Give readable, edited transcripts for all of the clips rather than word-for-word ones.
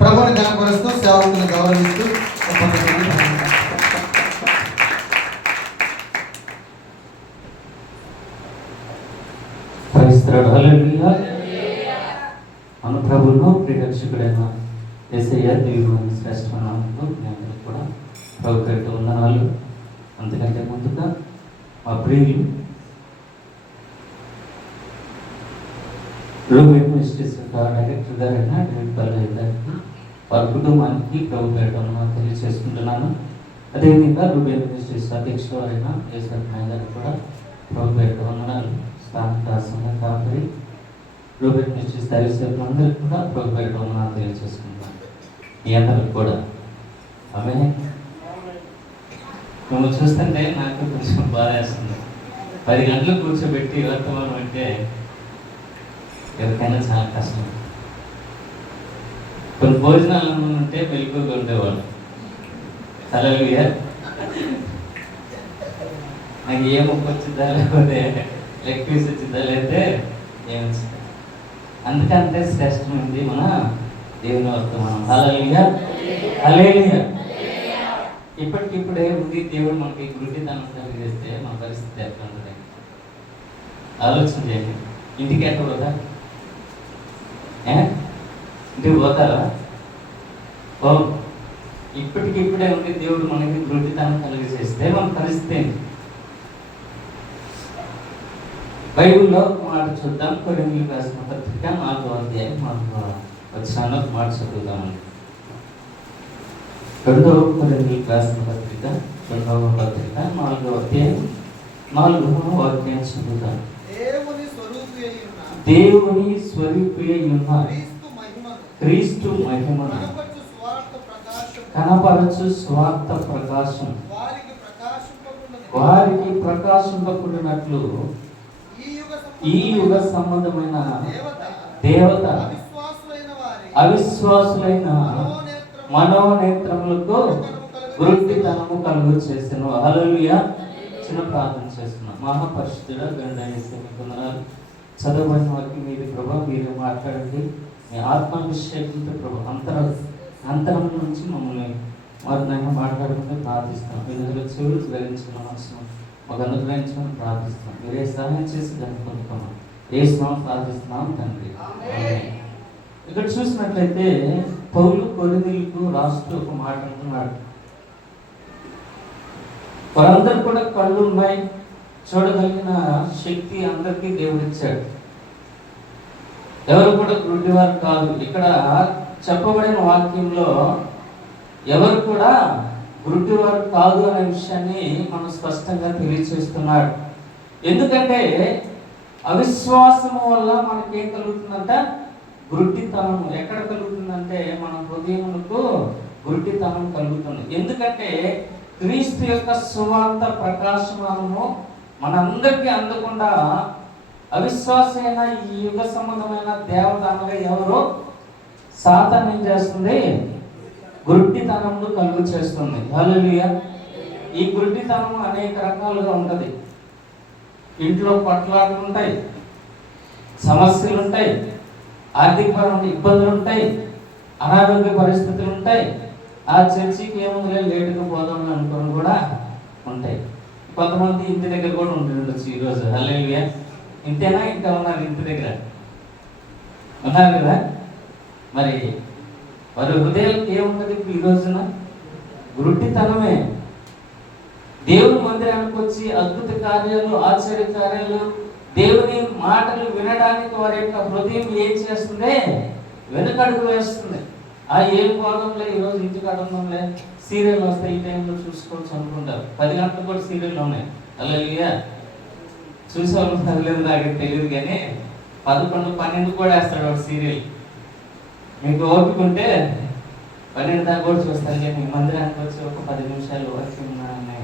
ప్రభుని కనపరుస్తూ సేవకుని గౌరవిస్తూ మన ప్రభువును ప్రియరక్షకుడైన యేసయ్య దేవుని శ్రేష్టమైన నామములో మీ అందరికీ కూడా ప్రభు పేరిట వందనాలు. అంతకంటే ముందుగా మా ప్రియులు రూబెన్ మినిస్ట్రీస్ డైరెక్టర్ గారైన డేవిడ్ పల్లె గారికి వారి కుటుంబానికి ప్రభు పేరిట వందనాలు తెలియజేసుకుంటున్నాను. అదేవిధంగా రూబెన్ మినిస్ట్రీస్ అధ్యక్షులైన యేసయ్య గారికి కూడా ప్రభు పేరిట వందనాలు. స్థానిక సంఘ కాపరి రూబెన్ మినిస్ట్రీస్ దైవసేవకులందరికీ కూడా ప్రభు పేరిట వందనాలు తెలియజేసుకుంటాను. మీ అందరికి కూడా ఆమె మేము చూస్తుంటే నాకు కొంచెం బాధ వేస్తుంది. 10 గంటలు కూర్చోబెట్టి వర్తమానం అంటే ఎవరికైనా చాలా కష్టం. కొన్ని భోజనాలు ఉంటే మెలుగుగా ఉండేవాళ్ళు. హల్లెలూయా. నాకు ఏ మొక్క వచ్చిందా లేకపోతే లెగ్ పీస్ వచ్చిందా లేకపోతే ఏమొచ్చింది. అందుకంటే శ్రేష్టమైంది మన దేవుని వర్తమానం. హల్లెలూయా హల్లెలూయా. ఇప్పటికిప్పుడే ఉంది దేవుడు మనకి గుడ్డితనం కలిగేస్తే మన పరిస్థితి ఎట్లా ఉంటుంది ఆలోచన చేయండి. ఇంటికి ఎట్లా పోతా? ఇంటికి పోతారా? ఓ ఇప్పటికిప్పుడే ఉంది దేవుడు మనకి గుడ్డితనం కలిగేస్తే మన పరిస్థితి ఏంటి? బైబిల్లో మాట చూద్దాం. కొరింథీయులకు రాసిన పత్రిక 4వ అధ్యాయం 4వ వచనంలో మాట చదువుతామండి. 2వ కొరింథీయులకు రాసిన పత్రిక 2వ పత్రిక 4వ అధ్యాయం 4వ వాక్యం చదువుతాం. దేవుని స్వరూపి ఉన్న క్రీస్తు మహిమను కనపరచు స్వార్థ ప్రకాశం వారికి ప్రకాశింపకున్నట్లు ఈ యుగ సంబంధమైన దేవత అవిశ్వాసులైన మనోనేత్రములకు గురుడితనము కలుగు చేసాను. హల్లెలూయా. చిన్న ప్రార్థన చేస్తున్నాం. మహాపరిశుద్ధుడా గండైన చదవబడిన వారికి మీరు ప్రభా మీరు మాట్లాడండి. మీ ఆత్మాభిషేకంతో ప్రభు అంతరం నుంచి మమ్మల్ని వారినైనా మాట్లాడుకుంటే ప్రార్థిస్తాం. మీ దగ్గర చెవులు గ్రహించిన మనసును ఒక అనుగ్రహించమని ప్రార్థిస్తాం. మీరే సహాయం చేసి దాన్ని పొందుకోమని ఏసునామములో ప్రార్థిస్తున్నాం తండ్రి. ఇక్కడ చూసినట్లయితే పౌలు కొరింథీయులకు రాస్తూ ఒక మాట అంటున్నాడు. వారందరూ కూడా కళ్ళు ఉన్నాయి, చూడగలిగిన శక్తి అందరికీ దేవుడు ఇచ్చాడు. ఎవరు కూడా గుడ్డివారు కాదు. ఇక్కడ చెప్పబడిన వాక్యంలో ఎవరు కూడా గుడ్డివారు కాదు అనే విషయాన్ని మనం స్పష్టంగా తెలియజేస్తున్నాడు. ఎందుకంటే అవిశ్వాసము వల్ల మనకి ఏం కలుగుతుందంట? గుడ్డితనం. ఎక్కడ కలుగుతుందంటే మన హృదయములకు గుడ్డితనం కలుగుతుంది. ఎందుకంటే క్రీస్తు యొక్క సువార్త ప్రకాశమానము మనందరికీ అందకుండా అవిశ్వాసమైన ఈ యుగ సంబంధమైన దేవత అనగా ఎవరు? సాతాను ఏం చేస్తుంది? గుడ్డితనమును కలుగు చేస్తుంది. హల్లెలూయా. ఈ గుడ్డితనం అనేక రకాలుగా ఉంటుంది. ఇంట్లో పట్లాటలు ఉంటాయి, సమస్యలు ఉంటాయి, ఆర్థికపరమైన ఇబ్బందులు ఉంటాయి, అనారోగ్య పరిస్థితులు ఉంటాయి. ఆ చర్చికి ఏముందిలే లేటుగా పోదాం అనుకోని కూడా ఉంటాయి. కొంతమంది ఇంటి దగ్గర కూడా ఉంటుండొచ్చు ఈరోజు. హల్లెలూయా. ఇంతేనా? ఇంకా ఉన్నారు ఇంటి దగ్గర ఉన్నారు కదా. మరి వారి హృదయాలకు ఏముంటుంది ఈ రోజున? గుడ్డితనమే. దేవుని మందిరానికి వచ్చి అద్భుత కార్యాలు, ఆశ్చర్య కార్యాలు, దేవుని మాటలు వినడానికి వారి యొక్క హృదయం ఏం చేస్తుంది? వెనుకడుగు వేస్తుంది. ఏం పోదంలే, ఈరోజు ఇంటికాడ ఉందంలే, సీరియల్ వస్తాయి, ఈ టైంలో చూసుకోవచ్చు అనుకుంటారు. 10 గంటలకు కూడా సీరియల్ ఉన్నాయి. హల్లెలూయా. చూసేవాళ్ళు లేదు, నాకు తెలియదు కానీ 11, 12 కూడా వేస్తాడు వాడు సీరియల్. మీకు ఓపిక ఉంటే 12 దాకా కూడా చూస్తారు. కానీ మందిరానికి వచ్చి ఒక 10 నిమిషాలు వరకు అనే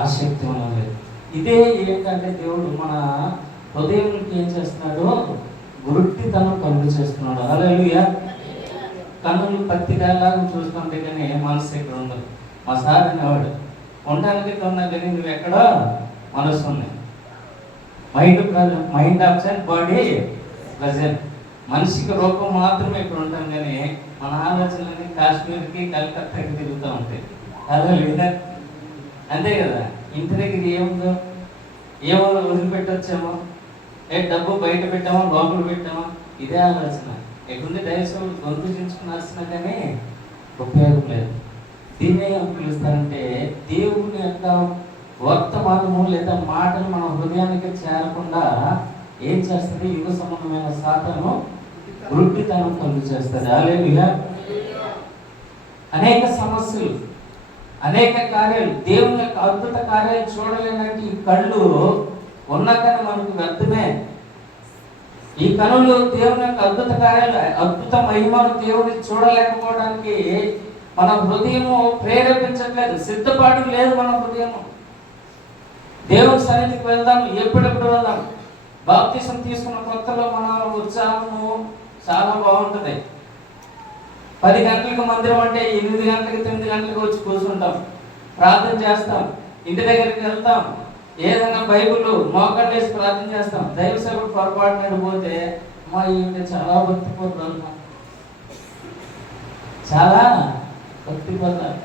ఆసక్తి మనం లేదు. ఇదే ఏంటంటే దేవుడు మన హృదయానికి ఏం చేస్తున్నాడు? గుడ్డితనం కలుగు చేస్తున్నాడు. హల్లెలూయా. కన్నులు పత్తికాయలాగా చూస్తుంటే కానీ మనసు ఇక్కడ ఉండదు. మా సార్ అనేవాడు, ఉండడానికి ఉన్నా కానీ నువ్వు ఎక్కడో మనసు ఉంది. Mind absent, body present. మనిషికి రూపం మాత్రమే ఇక్కడ ఉంటాం, కానీ మన ఆలోచనలన్నీ కాశ్మీర్కి కలకత్తాకి తిరుగుతూ ఉంటాయి. అలా లేదా? అంతే కదా. ఇంటి దగ్గర ఏముందో ఏమో వదిలిపెట్టొచ్చామో, డబ్బు బయట పెట్టామో లోపల పెట్టామో, ఇదే ఆలోచన. ఎక్కడుంది డైరెక్షన్ గొంతు చించుకున్నాల్సిన కానీ ఉపయోగం లేదు. దీన్ని ఏం పిలుస్తారంటే దేవుని యొక్క వర్తమానము లేదా మాటలు మన హృదయానికి చేరకుండా ఏం చేస్తుంది? యుగ సంబంధమైన సాతాను వృత్తితనం కలుగు చేస్తుంది. హల్లెలూయా. అనేక సమస్యలు, అనేక కార్యాలు, దేవుని యొక్క అద్భుత కార్యాలు చూడలేనట్టు ఈ కళ్ళు ఉన్నా కానీ మనకు వ్యర్థమే. ఈ కనులు దేవుని యొక్క అద్భుత కార్యాలు, అద్భుత మహిమను దేవుని చూడలేకపోవడానికి మన హృదయము ప్రేరేపించట్లేదు, సిద్ధపాటు లేదు మన హృదయము. దేవుని సన్నిధికి వెళ్దాం, ఎప్పుడెప్పుడు వెళ్దాం. బాప్తిసం తీసుకున్న కొత్తలో మన ఉత్సాహము చాలా బాగుంటుంది. 10 గంటలకు మందిరం అంటే 8 గంటలకు 9 గంటలకు వచ్చి కూర్చుంటాం, ప్రార్థన చేస్తాం, ఇంటి దగ్గరికి వెళ్తాం, ఏదైనా బైబిల్ మోకాళ్ళు వేసి ప్రార్థన చేస్తాం. దైవ సేవకు పొరపాటు పోతే మా ఇంటి చాలా భక్తిపోతారు, చాలా భక్తిపోతారు.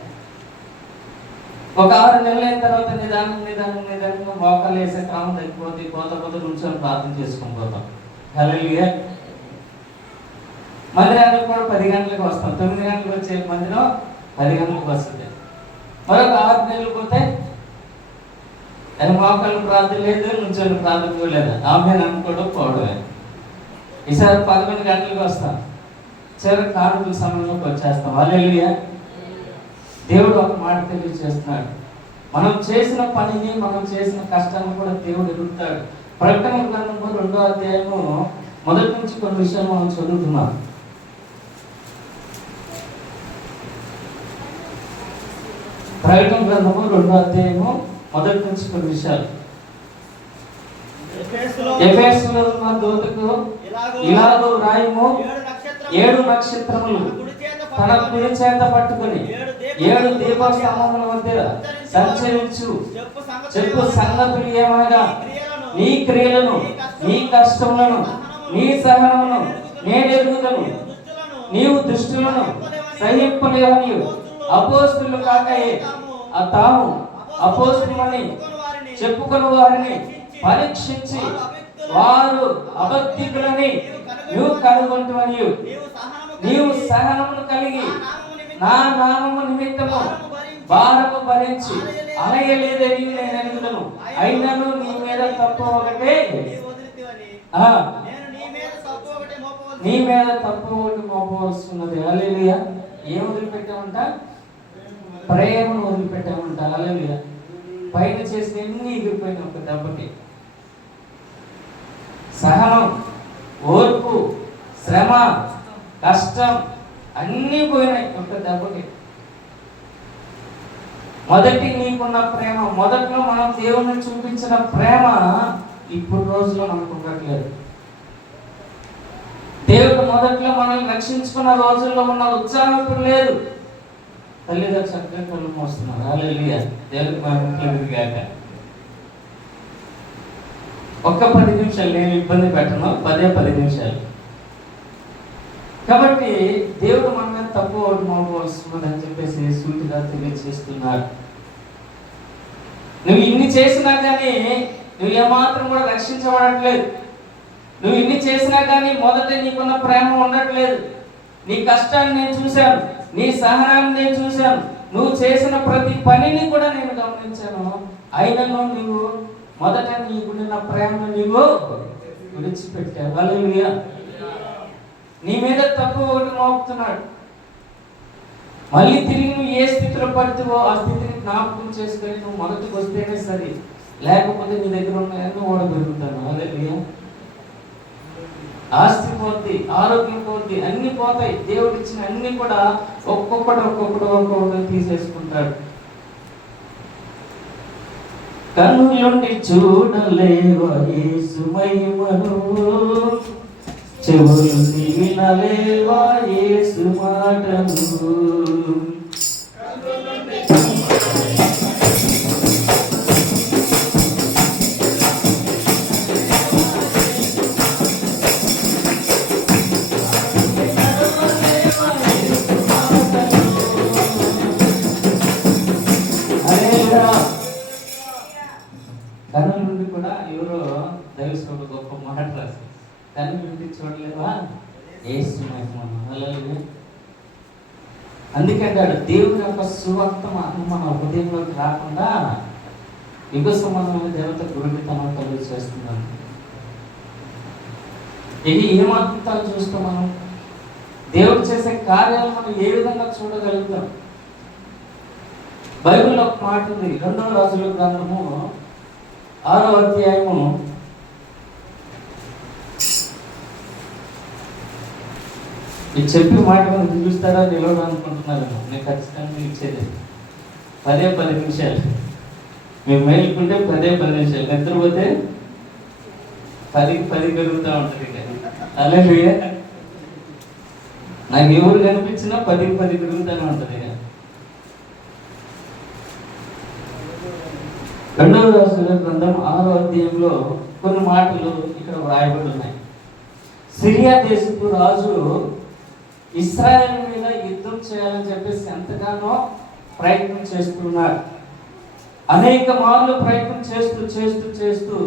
ఒక 6 నెలలు అయిన తర్వాత నిదానంగా మోకాళ్ళు వేసే క్రమం తగ్గిపోతే పోత నుంచొని ప్రార్థన చేసుకొని పోతాం. హల్లెలూయా. మందిరానికి కూడా 10 గంటలకు వస్తాం, 9 గంటలకు వచ్చే మందిరం 10 గంటలకు వస్తుంది. మరొక 6 నెలలు పోతే అది మోకాళ్ళు ప్రార్థన లేదు, నుంచొని ప్రార్థన లేదు, ఆమె అనుకోవడం పోవడమే. ఈసారి 11 గంటలకు వస్తాం, చివరికి కానుకల సమయంలోకి వచ్చేస్తాం. హల్లెలూయా. దేవుడు ఒక మాట తెలియజేస్తున్నాడు, మనం చేసిన పనిని, మనం చేసిన కష్టాన్ని కూడా దేవుడు ఎదుగుతాడు. ప్రకటన గ్రంథము 2వ అధ్యాయము మొదటి నుంచి కొన్ని విషయాలు మనం చదువుతున్నాం. ప్రకటన గ్రంథము 2వ అధ్యాయము మొదటి నుంచి కొన్ని విషయాలు. ఎఫెసులో ఉన్న దూతకు ఇలాగో రాయము, 7 నక్షత్రములు తన కుడి చేత పట్టుకొని 7 దీపస్తంభముల మధ్య సంచరించు చెప్పు సంగతులు ఏమనగా, నీ క్రియలను, నీ కష్టములను, నీ సహనమును నేను ఎరుగుదును. నీవు దుష్టులను సహింపలేవని అపోస్తులు కాకయే తాము అపోస్తులని చెప్పుకుని వారిని పరీక్షించి వారు అబద్ధికులని నువ్వు కనుగొంటువని, నీవు సహనమును కలిగి నా నామము నిమిత్తము భారము భరించి అనయలేదని నేను ఎరుగుదును. అయినను నీ మీద తప్పు ఒకటే, నీ మీద తప్పు ఒకటి మోపవలసినది. హల్లెలూయా. ఏం వదిలిపెట్టామంట? ప్రేమను వదిలిపెట్టామంట. హల్లెలూయా. పైన చేసిన ఎన్ని ఎగిరిపోయిన ఒక దెబ్బకి. సహనం, ఓర్పు, శ్రమ, కష్టం అన్నీ పోయినాయి ఒక దెబ్బకి. మొదటి నీకున్న ప్రేమ, మొదట్లో మనం దేవుని చూపించిన ప్రేమ ఇప్పుడు రోజుల్లో మనకు ఉండట్లేదు. దేవుడు మొదట్లో మనల్ని రక్షించుకున్న రోజుల్లో ఉన్న ఉత్సాహం ఇప్పుడు లేదు. తల్లిదండ్రులు చక్కగా కళ్ళు మోస్తున్నారు. హల్లెలూయా. దేవుడికి మహిమ గాక. ఒక్క 10 నిమిషాలు, నేను ఇబ్బంది పెట్టను, 10 నిమిషాలు. కాబట్టి దేవుడు మన మీద తప్పు ఒకటి మోపవలసిందని చెప్పేసి సూటిగా తెలియజేస్తున్నాడు. నువ్వు ఇన్ని చేసినా కానీ నువ్వు ఏమాత్రం కూడా రక్షించబడట్లేదు. నువ్వు ఇన్ని చేసినా కానీ మొదట నీకున్న ప్రేమ ఉండట్లేదు. నీ కష్టాన్ని నేను చూశాను, నీ సహనాన్ని నేను చూశాను, నువ్వు చేసిన ప్రతి పనిని కూడా నేను గమనించాను. అయినను నువ్వు మొదట నీకున్న ప్రేమను నీవు విడిచిపెట్టావు. హల్లెలూయా. నీ మీద తప్పు ఒకటి మోపుతున్నాడు. మళ్ళీ తిరిగి నువ్వు ఏ స్థితిలో పడుతావో ఆ స్థితిని జ్ఞాపకం చేసుకొని నువ్వు మొదటికి వస్తేనే సరి, లేకపోతే నీ దగ్గర ఉన్నాయని ఓడబెరుగుతాను. హల్లెలూయా. ఆస్తి పోద్ది, ఆరోగ్యం పోద్ది, అన్ని పోతాయి. దేవుడు ఇచ్చిన అన్ని కూడా ఒక్కొక్కటి తీసేసుకుంటాడు. కన్నులుండి చూడలేవా యేసు మహిమను, చెవులుండి వినలేవా యేసు మాటను. కనిపెట్టి చూడలేవా? యేసు మహిమ. హల్లెలూయా. అందుకే అంటాడు, దేవుని యొక్క సువార్త మన హృదయంలోకి రాకుండా యుగ సంబంధమైన దేవత గురుడితనం కలుగు చేస్తున్నాను. ఇది ఏమాత్రం చూస్తాం మనం? దేవుడు చేసే కార్యాలు మనం ఏ విధంగా చూడగలుగుతాం? బైబిల్లో ఒక మాట ఉంది, 2వ రాజుల గ్రంథము 6వ అధ్యాయము 'ఇది చెప్పి మాట మనం చూస్తారా నిలవడం అనుకుంటున్నారు? నేను ఖచ్చితంగా ఇచ్చేది 10 నిమిషాలు. మేము మేలుకుంటే 10 నిమిషాలు, నిద్రపోతే 10 కలుగుతూ ఉంటుంది. హల్లెలూయా. నాకు ఎవరు కనిపించినా 10 కలుగుతూనే ఉంటుంది. 2వ రాజుల గ్రంథం 6వ అధ్యాయంలో కొన్ని మాటలు ఇక్కడ వ్రాయబడి ఉన్నాయి. సిరియా దేశపు రాజు ఇశ్రాయేలు మీద యుద్ధం చేయాలని చెప్పేసి ఎంతగానో ప్రయత్నం చేస్తున్నాడు. అనేక మార్లు ప్రయత్నం చేస్తూ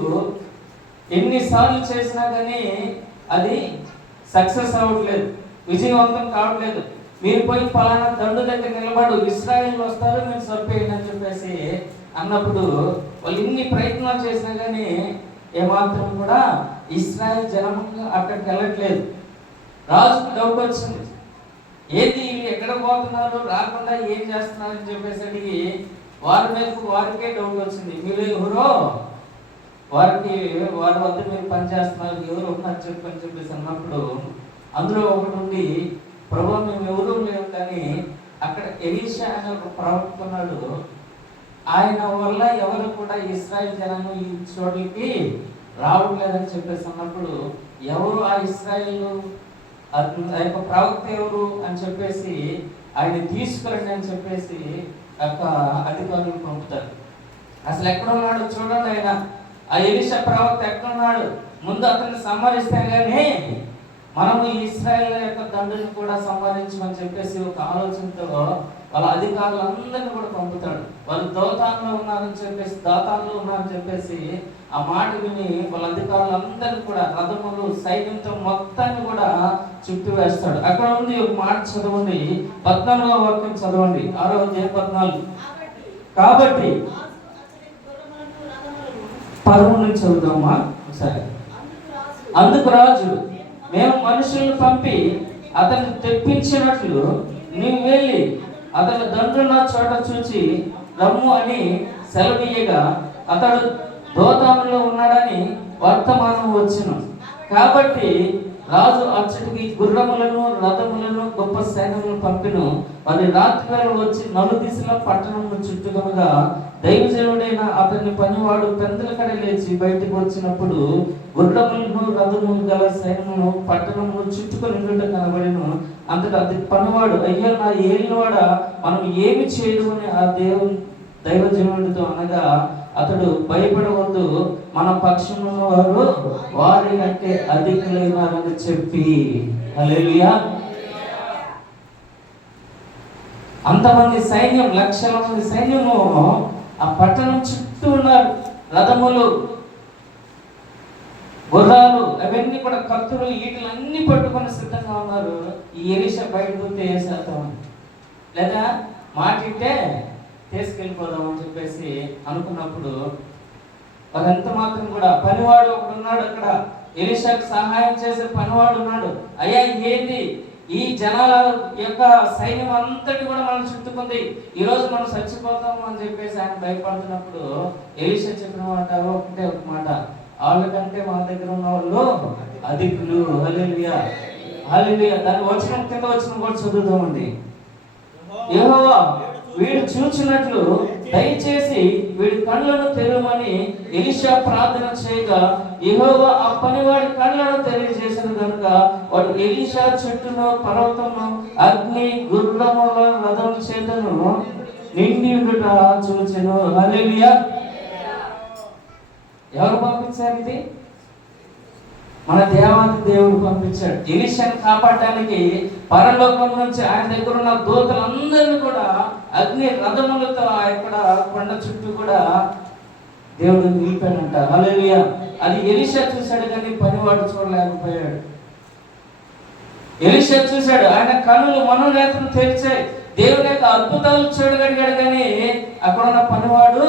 ఎన్నిసార్లు చేసినా కానీ అది సక్సెస్ అవ్వట్లేదు, విజయవంతం కావట్లేదు. మీరు పోయి పలానా దండు దగ్గర నిలబడు, ఇశ్రాయేల్ వస్తారు, మీరు చంపేయండి అని చెప్పేసి అన్నప్పుడు వాళ్ళు ఇన్ని ప్రయత్నాలు చేసినా కానీ ఏమాత్రం కూడా ఇశ్రాయేల్ జనముగా అక్కడికి వెళ్ళట్లేదు. రాజుకు డౌట్ వచ్చింది, ఏంటి వీళ్ళు ఎక్కడ పోతున్నారు, రాకుండా ఏం చేస్తున్నారు అని చెప్పేసి అడిగి వారికే డౌట్ వచ్చింది. మీరు ఎవరో వారి వద్ద మీరు పనిచేస్తున్నారు, ఎవరు ఉన్నారు చెప్పు అని చెప్పేసి అన్నప్పుడు అందులో ఒకటి ఉండి, ప్రభు మేము ఎవరూ లేవు, కానీ అక్కడ ఎలీషా అనే ఒక ప్రవక్త ఉన్నాడు, ఆయన వల్ల ఎవరు కూడా ఇశ్రాయేల్ జనాన్ని ఈ చోట్లకి రావట్లేదని చెప్పేసి అన్నప్పుడు, ఎవరు ఆ ఇశ్రాయేల్ ఆ యొక్క ప్రవక్త ఎవరు అని చెప్పేసి ఆయన తీసుకురండి అని చెప్పేసి అధికారులు పంపుతారు. అసలు ఎక్కడ ఉన్నాడు చూడండి, ఆయన ఆ ఎలీషా ప్రవక్త ఎక్కడున్నాడు, ముందు అతన్ని సంహరిస్తే కానీ మనము ఇశ్రాయేల్ యొక్క దండుని కూడా సంహరించమని చెప్పేసి ఒక ఆలోచనతో వాళ్ళ అధికారులందరినీ కూడా పంపుతాడు. వాళ్ళు దాతాన్లో ఉన్నారని చెప్పేసి ఆ మాట విని వాళ్ళ అధికారులందరినీ కూడా రథములు సైన్యంతో మొత్తాన్ని కూడా చుట్టూ వేస్తాడు. అక్కడ ఉంది ఒక మాట చదవండి, 14వ వాక్యం చదవండి, 6వ అధ్యాయం 14. కాబట్టి 10 నుంచి చదువుదామా ఒకసారి. అందుకు రాజు, మేము మనుషులను పంపి అతన్ని తెప్పించినట్లు నీవు వెళ్ళి అతని దండ్రున్న చోట చూచి రమ్ము అని సెలవీయగా అతడు దోతాములో ఉన్నాడని వర్తమానం వచ్చును. కాబట్టి రాజు అచ్చటికి గుర్రములను రథములను గొప్ప సైన్యములను పంపిను. వారి రాత్రివేళ వచ్చి నలుదిశల పట్టణమును చుట్టుకొనగా దైవజనుడైన అతని పనివాడు పెందల కడ లేచి బయటకు వచ్చినప్పుడు గుర్రములను రథములు గల సైన్యమును పట్టణమును చుట్టుకొని కనబడిను. అంతటా అది పనివాడు, అయ్యా నా ఏలినవాడ, మనం ఏమి చేయదు అని ఆ దైవజనుడితో అనగా అతడు, భయపడవద్దు, మన పక్షంలో వారు వారి కంటే అధికులైనారని చెప్పి. హల్లెలూయా. అంతమంది సైన్యం, లక్షల మంది సైన్యము ఆ పట్టణం చుట్టూ ఉన్నారు. రథములు, గుర్రాలు, అవన్నీ కూడా కత్తులు, వీటిలన్నీ పట్టుకొని సిద్ధంగా ఉన్నారు. ఈ ఎలీషా బయటకు వేసేద్దామని, లేదా మాటింటే తీసుకెళ్ళిపోదామని చెప్పేసి అనుకున్నప్పుడు వారంత మాత్రం కూడా పనివాడు ఒకడు ఉన్నాడు అక్కడ, ఎలీషాకు సహాయం చేసే పనివాడు ఉన్నాడు. అయ్యా ఏంటి, ఈ జనాల యొక్క సైన్యం అంతటి కూడా మనం చుట్టుకుంది, ఈరోజు మనం చచ్చిపోతాము అని చెప్పేసి ఆయన భయపడుతున్నప్పుడు ఎలీషా చెప్పిన మాట ఒకటే ఒక మాట, వాళ్ళకంటే మన దగ్గర ఉన్న వాళ్ళు అధికులు. హల్లెలూయా, హల్లెలూయా. దాని వచనం కింద వచనం కూడా చదువుతామండి. యెహోవా వీడు చూచినట్లు దయచేసి వీడి కళ్ళను తెరవమని ఎలీషా ప్రార్థన చేయగా యెహోవా ఆ పనివాడి కళ్ళను తెలియజేసిన కనుక వాడు ఎలీషా చుట్టూను పర్వతము అగ్ని గుర్రముల రథముల చేతను నిండి ఉండుట చూచెను. హల్లెలూయా. ఎవరు పంపించారు? ఇది మన దేవాది దేవుడు పంపించాడు. ఎలీషాను కాపాడడానికి పరలోకం నుంచి ఆయన దగ్గర ఉన్న దూతలందరినీ కూడా అగ్ని రథములతో ఇక్కడ కొండ చుట్టూ కూడా దేవుడు నిలిపాడంట. హల్లెలూయా. అది ఎలీషా చూశాడు కానీ పనివాడు చూడలేకపోయాడు. ఎలీషా చూశాడు, ఆయన కన్నులు మనోనేత్రం తెరిచాయి, దేవుని యొక్క అద్భుతాలు చూడగలిగాడు కానీ అక్కడ ఉన్న పనివాడు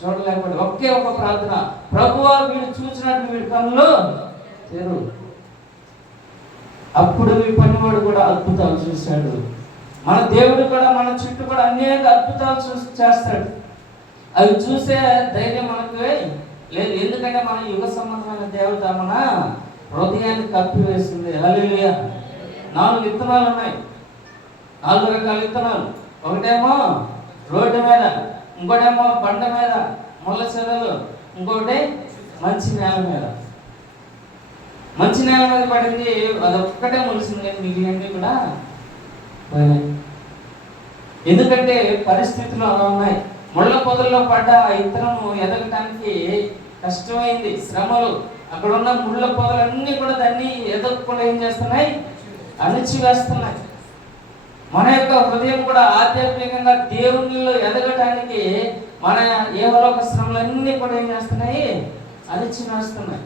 చూడలేకపోయాడు. ఒకే ఒక ప్రార్థన, ప్రభువా వీడు చూసినట్టు వీడి కన్నులు తెరు. అప్పుడు ఈ పనివాడు కూడా అద్భుతాలు చూశాడు. మన దేవుడు కూడా మన చుట్టూ కూడా అనేక అద్భుతాలు చేస్తాడు. అవి చూసే ధైర్యం మనకు లేదు, ఎందుకంటే మన యుగ సంబంధమైన దేవత మన హృదయాన్ని కప్పివేస్తుంది. హల్లెలూయా. 4 విత్తనాలు ఉన్నాయి, 4 రకాల విత్తనాలు. ఒకటేమో రోడ్డు మీద, ఇంకోటేమో బండ మీద ముళ్ళ చెదలు, ఇంకోటి మంచి నేల మీద. మంచి నేల మీద పడింది, అది ఒక్కటే మొలిసింది కానీ మిగిలినవి కూడా పోయినాయి. ఎందుకంటే పరిస్థితులు అలా ఉన్నాయి. ముళ్ళ పొదల్లో పడ్డ ఆ ఇత్తనము ఎదగటానికి కష్టమైంది, శ్రమలు. అక్కడ ఉన్న ముళ్ళ పొదలన్నీ కూడా దాన్ని ఎదగకుండా ఏం చేస్తున్నాయి, అణిచివేస్తున్నాయి. మన యొక్క హృదయం కూడా ఆధ్యాత్మికంగా దేవునిలో ఎదగటానికి మన ఏవలోక శ్రమలన్నీ కూడా ఏం చేస్తున్నాయి, అణిచివేస్తున్నాయి.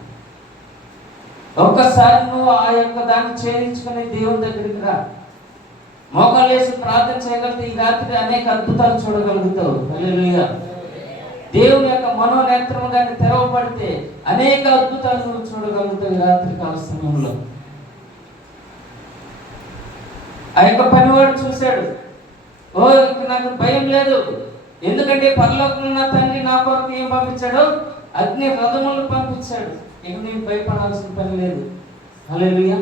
ఒక్కసారి నువ్వు ఆ యొక్క దాన్ని ఛేదించుకుని దేవుని దగ్గరికి రా, మోకాళ్ళు వేసి ప్రార్థన చేయగలిగితే ఈ రాత్రి అనేక అద్భుతాలు చూడగలుగుతావు. హల్లెలూయా. దేవుని యొక్క మనోనేత్రము కానీ తెరవబడితే అనేక అద్భుతాలు నువ్వు చూడగలుగుతావు ఈ రాత్రి కాల సమయంలో. ఆ యొక్క పనివాడు చూశాడు, ఓ ఇంక నాకు భయం లేదు, ఎందుకంటే పరలోకంలో ఉన్న తండ్రి నా కొరకు ఏం పంపించాడు, అగ్ని రథములను పంపించాడు, ఇక నేను భయపడాల్సిన పని లేదు. హల్లెలూయా.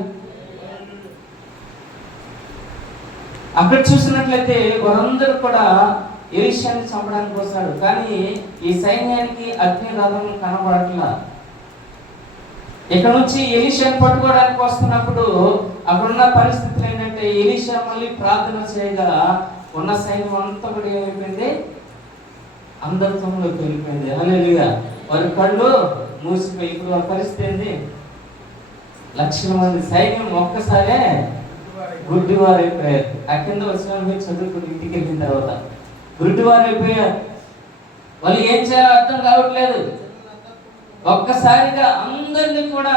అక్కడ చూసినట్లయితే వారందరూ కూడా ఎలీషాని చంపడానికి వస్తాడు, కానీ ఈ సైన్యానికి అగ్ని రథం కనబడట్లా. ఇక్కడ నుంచి ఎలీషాని పట్టుకోవడానికి వస్తున్నప్పుడు అక్కడున్న పరిస్థితులు ఏంటంటే ఎలీషా మళ్ళీ ప్రార్థన చేయగా ఉన్న సైన్యం అంతా కూడా ఏమైపోయింది, అంధత్వంలోకి వెళ్ళిపోయింది. హల్లెలూయా. వారి కళ్ళు మూసిపోయి ఇప్పుడు వారి పరిస్థితి ఏంది, లక్షల మంది సైన్యం ఒక్కసారే గుడ్డివారు అయిపోయారు. ఆ కింద వచ్చిన మీరు చదువుకుని ఇంటికి వెళ్ళిన తర్వాత గుడ్డివారు అయిపోయారు. వాళ్ళు ఏం చేయాలో అర్థం కావట్లేదు. ఒక్కసారిగా అందరినీ కూడా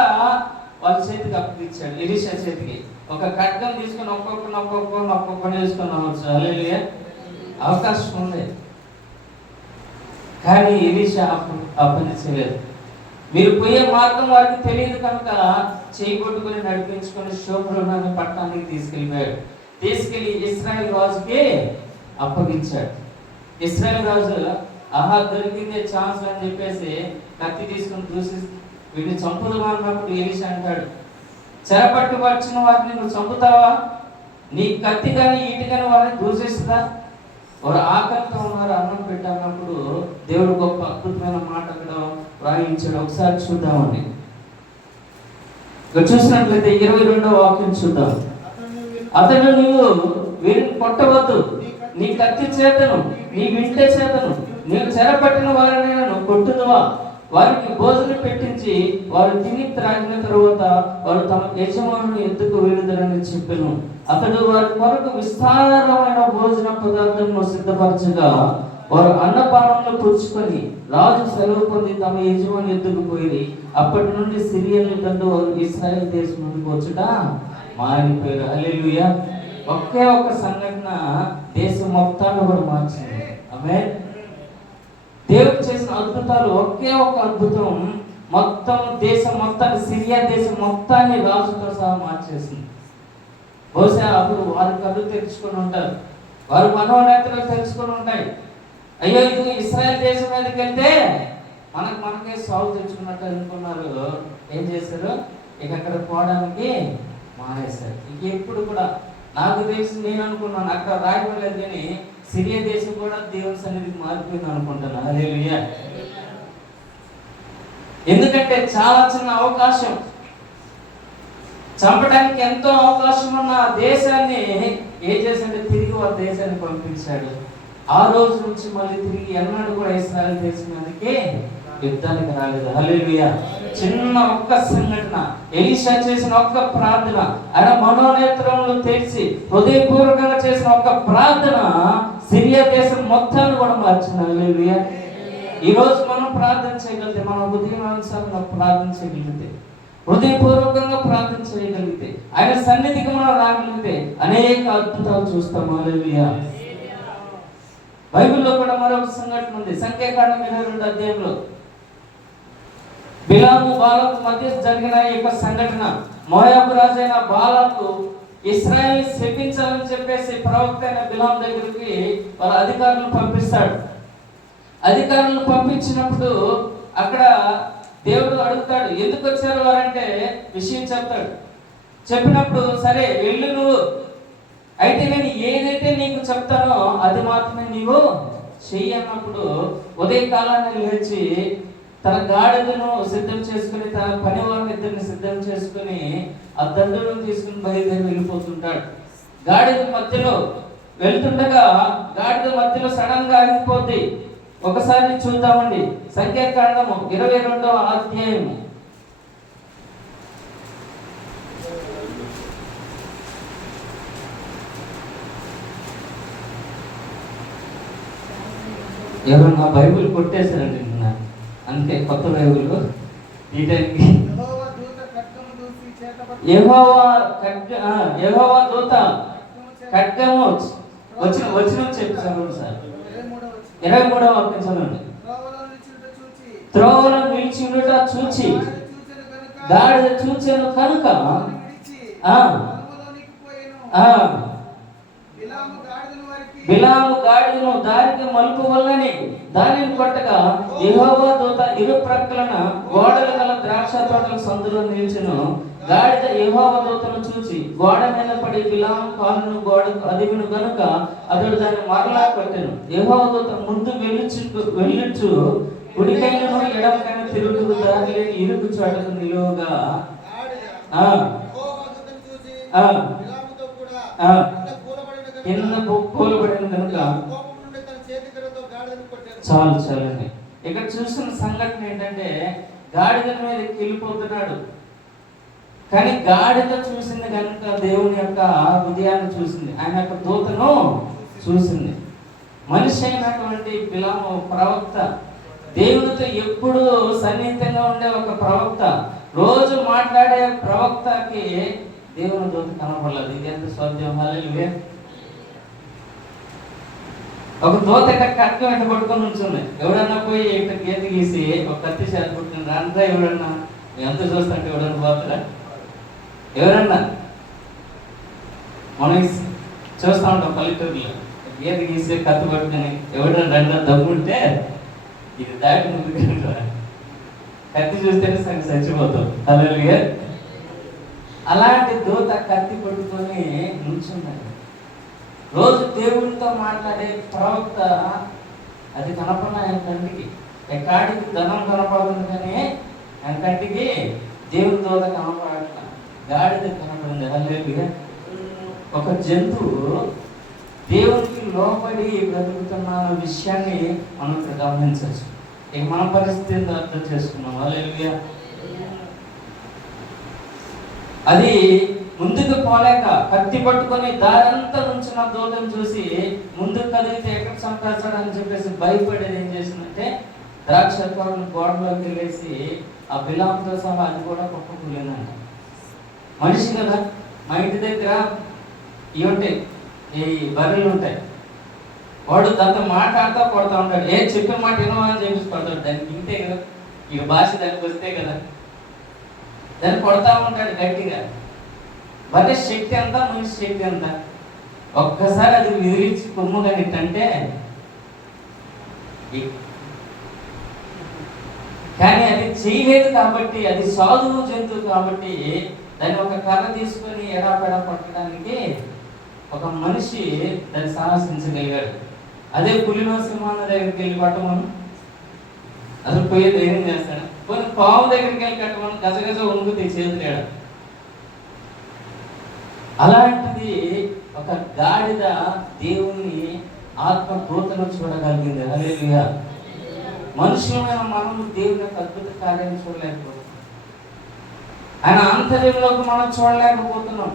వాళ్ళ చేతికి అప్పగించాడు, ఎలీషా చేతికి. ఒక ఖడ్గం తీసుకొని ఒక్కొక్కరిని తీసుకొని రావచ్చు. హల్లెలూయా. అవకాశం ఉంది, కానీ ఎలీషా ఆ పని చేయలేదు. మీరు పోయే మార్గం వారికి తెలియదు కనుక చేయి కొట్టుకుని నడిపించుకొని శోభ్రోనాన్ని పట్టణానికి తీసుకెళ్ళిపోయాడు. తీసుకెళ్లి ఇశ్రాయేల్ రాజుకి అప్పగించాడు. ఇశ్రాయేల్ రాజు ఆహా దొరికిందే ఛాన్స్ అని చెప్పేసి కత్తి తీసుకుని చూసి వీడిని చంపుదామా అన్నప్పుడు ఎలీషా అంటాడు, చెరపట్టు వచ్చిన వారిని నువ్వు చంపుతావా, నీ కత్తి కానీ ఈటి కానీ వారిని దూషిస్తుందా, వారు ఆకలితో ఉన్నారు, అన్నం పెట్టాలన్నప్పుడు దేవుడు గొప్ప అద్భుతమైన మాట అక్కడ రాయించాడు. ఒకసారి చూద్దామండి. ఇక్కడ చూసినట్లయితే 22వ వాక్యం చూద్దాం. అతడు నువ్వు వీరిని కొట్టవద్దు, నీ కత్తి చేతను నీ వింటే చేతను నీవు చెరపట్టిన వారిని కొట్టుదువా, వారికి భోజనం పెట్టించి వారు తిని త్రాగిన తరువాత వారు తమ యజమానుని ఎత్తుకు వెళ్ళుదరని చెప్పెను. అతడు వారి కొరకు విస్తారమైన భోజన పదార్థమును సిద్ధపరచగా వారు అన్నపానంలో పుచ్చుకొని రాజు సెలవు పొంది తమ యజమాని ఎత్తుకు పోయి అప్పటి నుండి సిరియన్ల తండ్రి వారు ఇశ్రాయేల్ దేశం నుండి వచ్చుట మారిపోయారు. హల్లెలూయా. ఒకే ఒక సంఘటన దేశం మొత్తాన్ని కూడా మార్చింది. ఆమేన్. దేవుడు చేసిన అద్భుతాలు ఒకే ఒక అద్భుతం మొత్తం దేశం మొత్తాన్ని, సిరియా దేశం మొత్తాన్ని రాజుతో సహా మార్చేసింది. బహుశా అప్పుడు వారి కళ్ళు తెరుచుకొని ఉంటారు, వారు మనోనేతలు తెలుసుకొని ఉంటాయి. అయ్యో ఇది ఇశ్రాయేల్ దేశం మీదకి వెళ్తే మనకే సాగు తెచ్చుకున్నట్టు అనుకున్నారు. ఏం చేశారు, ఇక అక్కడ పోవడానికి మానేశారు. ఇక ఎప్పుడు కూడా నాకు తెలిసి నేను అనుకున్నాను అక్కడ రాయలేదు, కానీ సిరియా దేశం కూడా దేవుని సన్నిధికి మారిపోయింది అనుకుంటున్నా. హల్లెలూయా. ఎందుకంటే చాలా చిన్న అవకాశం, చంపడానికి ఎంతో అవకాశం ఉన్న దేశాన్ని ఏం చేశాడు, తిరిగి వాళ్ళ దేశాన్ని పంపించాడు. ఆ రోజు నుంచి మళ్ళీ తిరిగి ఎన్నడూ కూడా ఇశ్రాయేల్ దేశం మీదకి యుద్ధానికి రాలేదు. హల్లెలూయా. చిన్న ఒక్క సంఘటన, ఎలీషా చేసిన ఒక్క ప్రార్థన, ఆయన మనోనేత్రంలో తెలిసి హృదయపూర్వకంగా చేసిన ఒక్క ప్రార్థన సిరియా దేశం మొత్తాన్ని కూడా మార్చింది. హల్లెలూయా. ఈరోజు మనం ప్రార్థన చేయగలిగితే, మన హృదయానుసారంగా ప్రార్థన చేయగలిగితే, హృదయపూర్వకంగా ప్రార్థన చేయగలిగితే, ఆయన సన్నిధికి మనం రాగలిగితే అనేక అద్భుతాలు చూస్తాం. హల్లెలూయా. బైబిల్లో కూడా మరొక సంఘటన ఉంది. సంఖ్యాకాండం 22 అధ్యాయంలో బిలాము బాలాకు మధ్య జరిగిన యొక్క సంఘటన. మోయాబు రాజైన బాలాకు ఇశ్రాయేల్ శపించాలని చెప్పేసి ప్రవక్త అయిన బిలాం దగ్గరికి వాళ్ళ అధికారులను పంపిస్తాడు. అధికారులను పంపించినప్పుడు అక్కడ దేవుడు అడుగుతాడు, ఎందుకు వచ్చారు వారంటే విషయం చెప్తాడు. చెప్పినప్పుడు సరే వెళ్ళు నువ్వు, అయితే నేను ఏదైతే నీకు చెప్తానో అది మాత్రమే నీవు చెయ్యి అన్నప్పుడు ఉదయకాలాన్ని లేచి తన గాడిదను సిద్ధం చేసుకుని, తన పని వారిని ఇద్దరిని సిద్ధం చేసుకుని ఆ దండులను తీసుకుని బయలుదేరి వెళ్ళిపోతుంటాడు. గాడిద మధ్యలో వెళ్తుండగా గాడిద మధ్యలో సడన్ గా ఆగిపోద్ది. ఒకసారి చూద్దామండి. సంఖ్యాకాండము 22వ అధ్యాయము. ఎవరన్నా బైబిల్ కొట్టేశారండి నిన్న, అంతే కొత్త బైబిల్ తీయడానికి. యెహోవా దూత ఖడ్గము వచ్చిన చెప్పారు సార్. 23వ వాక్యం చదవండి. త్రోవలో నిలిచియుండుట చూచి గాడిద చూచెను కనుక బిలాము గాడిదను దారికి మలుపు వల్లని దానిని కొట్టగా యెహోవా దూత ఇరు ప్రక్కలన గోడలు గల ద్రాక్ష తోటల సందులో నిలిచెను. గాడిద యెహోవా దూతను చూచి గోడ మీద పడి బిలాము కాలును గోడకు అదిమిను గనుక అతడు దాన్ని మరలా కొట్టెను. యెహోవా దూత ముందు వెళ్ళుచు కుడికైనను ఎడమకైన తిరుగుడు దారి లేని ఇరుకు చోటకు నిలువగా కింద కూలబడిన కనుక చాలు చాలండి. ఇక్కడ చూసిన సంఘటన ఏంటంటే గాడిద మీద వెళ్ళిపోతున్నాడు, కానీ గాడిద చూసింది కనుక దేవుని యొక్క హృదయాన్ని చూసింది, ఆయన యొక్క దూతను చూసింది. మనిషి అయినటువంటి బిలాము ప్రవక్త, దేవునితో ఎప్పుడు సన్నిహితంగా ఉండే ఒక ప్రవక్త, రోజు మాట్లాడే ప్రవక్తకి దేవుని దూత కనపడలేదు. ఇది ఎంత సాధ్యం? హల్లెలూయా. ఒక దూత ఇక్కడ కత్తి వెంట పట్టుకొని ఉంచుంది. ఎవడన్నా పోయి ఇక్కడ గీత గీసి ఒక కత్తి చేతి పట్టుకుని రంతా, ఎవడన్నా ఎంత చూస్తుంటే ఎవడన్నా పోతారా? ఎవరన్నా మనం చూస్తూ ఉంటాం పల్లెటూరులో, గీత గీసి కత్తి పట్టుకుని ఎవడన్నా రెండో దమ్ముంటే ఇది దాటి ముందుకు కత్తి చూస్తేనే సంగతి చచ్చిపోతాం. హల్లెలూయా. అలాంటి దూత కత్తి పట్టుకొని నుంచున్నాడు. రోజు దేవుడితో మాట్లాడే ప్రవక్త అది కనపడిన ఆయన కంటికి, ఎక్కడికి ధనం కనపడుతుంది కానీ ఆయన కంటికి దేవుడి దూత కనపడట్ల, గాడిద కనపడింది. హల్లెలూయా. ఒక జంతువు దేవునికి లోబడి బ్రతుకుతున్న విషయాన్ని మనం ఇక్కడ గమనించవచ్చు. ఇక మన పరిస్థితిని అర్థం చేసుకున్నాం. హల్లెలూయా. అది ముందుకు పోలేక కత్తి పట్టుకొని దారంతా నుంచిన దూతను చూసి ముందుకు కదిలితే ఎక్కడ చంపేస్తాడని చెప్పేసి భయపడేది ఏం చేసిందంటే ద్రాక్ష తోటను గోడలోకి వెళ్ళేసి ఆ బిలాంతో సహా అది కూడా పట్టుకుపోయిందంట. మనిషి కదా, మా ఇంటి దగ్గర ఇవి ఉంటాయి, ఈ బర్రెలు ఉంటాయి, వాడు దాంతో మాట్లాడుతూ కొడతా ఉంటాడు. ఏ చెప్పిన మాట వినవా అని చెప్పేసి కొడతాడు. దానికి ఇంతే కదా, ఇక భాష దానికి వస్తే కదా, దాన్ని కొడతా ఉంటాడు గట్టిగా. బర్రె శక్తి ఎంత, మనిషి శక్తి ఎంత? ఒక్కసారి అది విదిలించి కొమ్ము కనిట్టంటే, కానీ అది చేయలేదు కాబట్టి, అది సాధువు జంతువు కాబట్టి దాన్ని ఒక కర్ర తీసుకొని ఎడాపెడా పట్టడానికి ఒక మనిషి దాన్ని సాహసించగలిగాడు. అదే పులినో సింహాల దగ్గరికి వెళ్ళి పట్టమను, అసలు పోయేది ఏం చేస్తాడు? కొన్ని పాము దగ్గరికి వెళ్ళి కట్టమని గజగజ వణుకుతే చేతులేడ. అలాంటిది ఒక గాడిద దేవుని ఆత్మ దూతను చూడగలిగింది. హల్లెలూయా. మనుషులమైన మనము దేవుని యొక్క అద్భుత కార్యాన్ని చూడలేకపోతున్నాం, ఆయన ఆంతర్యంలోకి మనం చూడలేకపోతున్నాం.